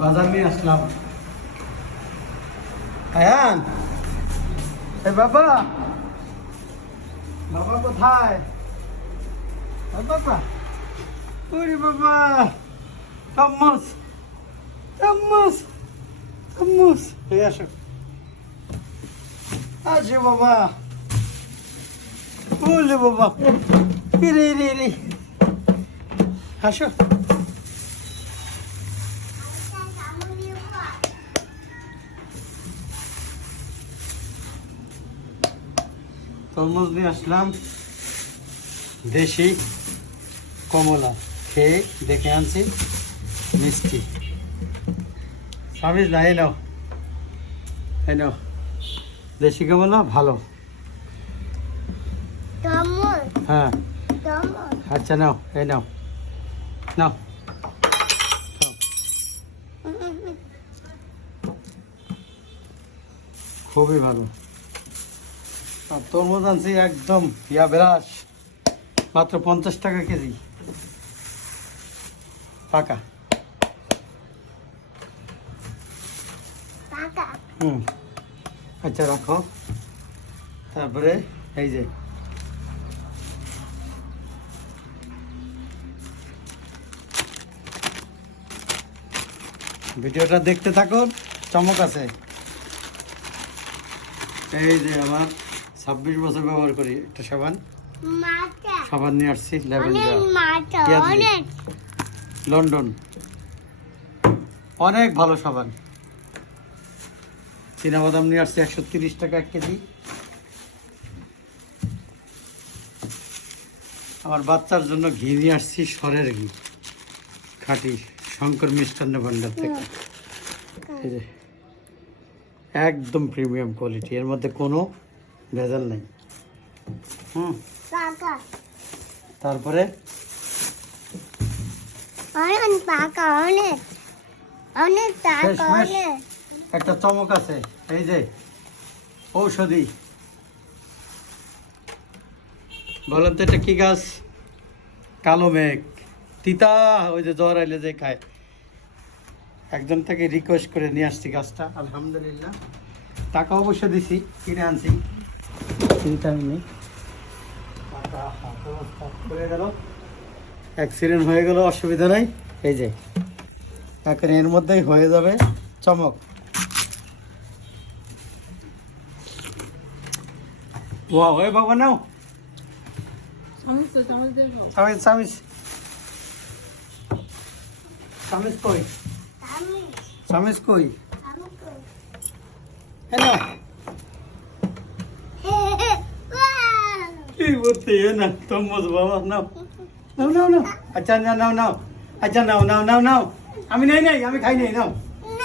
বাজার নিয়ে আসলাম। আয়ান, এ বাবা, বাবা কোথায়? বাবা, ওরে বাবা, চাম্মচ চাম্মচ চাম্মচ, এই আসো আসো বাবা। বলে বাবা, রে রে রে, আসো। তরমুজ নিয়ে আসলাম, দেশি কমলা, খেয়ে দেখে আনছি মিষ্টি। সামিজ না, এই নাও, এই নাও, দেশি কমলা ভালো। হ্যাঁ, আচ্ছা নাও, এই নাও, নাও, খুবই ভালো। আর তরমুজ আনছি একদম ইয়া বেরাস, মাত্র 50 টাকা কেজি, পাকা। আচ্ছা রাখো। তারপরে এই যে ভিডিওটা দেখতে থাকুন, চমক আছে। এই যে আমার 26 বছর ব্যবহার করি একটা সাবান, সাবান নিয়ে আসছি লন্ডন, অনেক ভালো সাবান। চীনাবাদাম নিয়ে আসছি 130 টাকা 1 কেজি। আমার বাচ্চার জন্য ঘি নিয়ে আসছি, সরের ঘি, খাঁটি শঙ্কর মিষ্টান্ন ভান্ডার থেকে। এই যে একদম প্রিমিয়াম কোয়ালিটি, এর মধ্যে কোনো ভেজাল নেই। তারপরে একটা চমক আছে, এই যে ঔষধি। বলেন তো এটা কি গাছ? কালো মেঘ, তিতা, ওই যে জ্বর আইলে যে খায়। একজন থেকে রিকোয়েস্ট করে নিয়ে আসছি গাছটা, আলহামদুলিল্লাহ। টাকা অবশ্য দিছি, কিনে আনছি, কিনতে আমি নেই। টাকা হাত অবস্থা করে গেল, অ্যাক্সিডেন্ট হয়ে গেল, অসুবিধা নাই। এই যে এখন এর মধ্যেই হয়ে যাবে চমক। ওয়া ওই বাবা নাও, চামিচ চামিচ চামিচ কই, চামিচ কই, হ্যাঁ কি বলতে না তরমুজ বাবা, নাও নাও নাও নাও। আচ্ছা না, নাও নাও, আচ্ছা নাও নাও নাও নাও। আমি নেই নেই, আমি খাই নেই, নাও।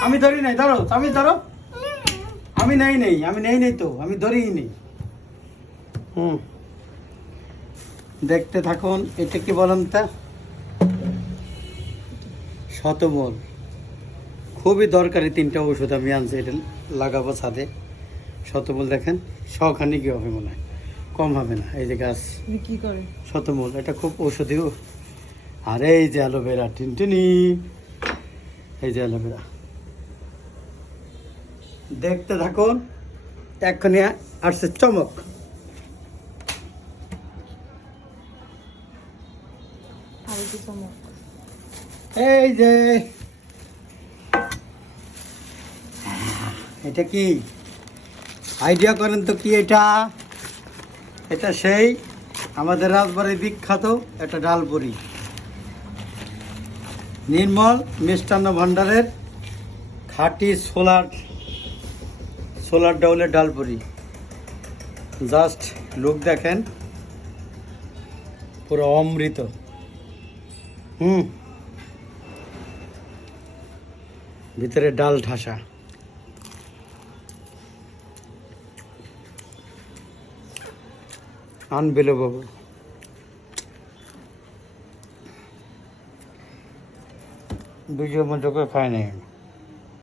আমি ধরি নাই, ধরো চামিচ ধরো। আমি নেই নেই, আমি নেই নেই তো, আমি ধরিই নেই। দেখতে থাকুন। এটা কি বলেন তা? শতমূল, খুবই দরকারি 3টা ওষুধ আমি আনছি, এটা লাগাবো ছাদে। শতমূল দেখেন, শখানি কি হবে, মনে হয় কম হবে না। এই যে গাছ কি করে শতমূল, এটা খুব ঔষধিও। আর এই যে অ্যালোভেরা, টিনটিনি, এই যে অ্যালোভেরা। দেখতে থাকুন, এক্ষুনি আসছে চমক। এই যে এটা কি আইডিয়া করেন তো কি এটা? এটা সেই আমাদের রাজবাড়ির বিখ্যাত একটা ডালপুরি, নির্মল মিষ্টান্ন ভান্ডারের খাঁটি সোলার ডাউলের ডালপুরি। জাস্ট লুক দেখেন, পুরো অমৃত। ভিতরে ডাল ঠাসা। আনবিলিভেবল। ভিডিও মতো করে খাই নাই।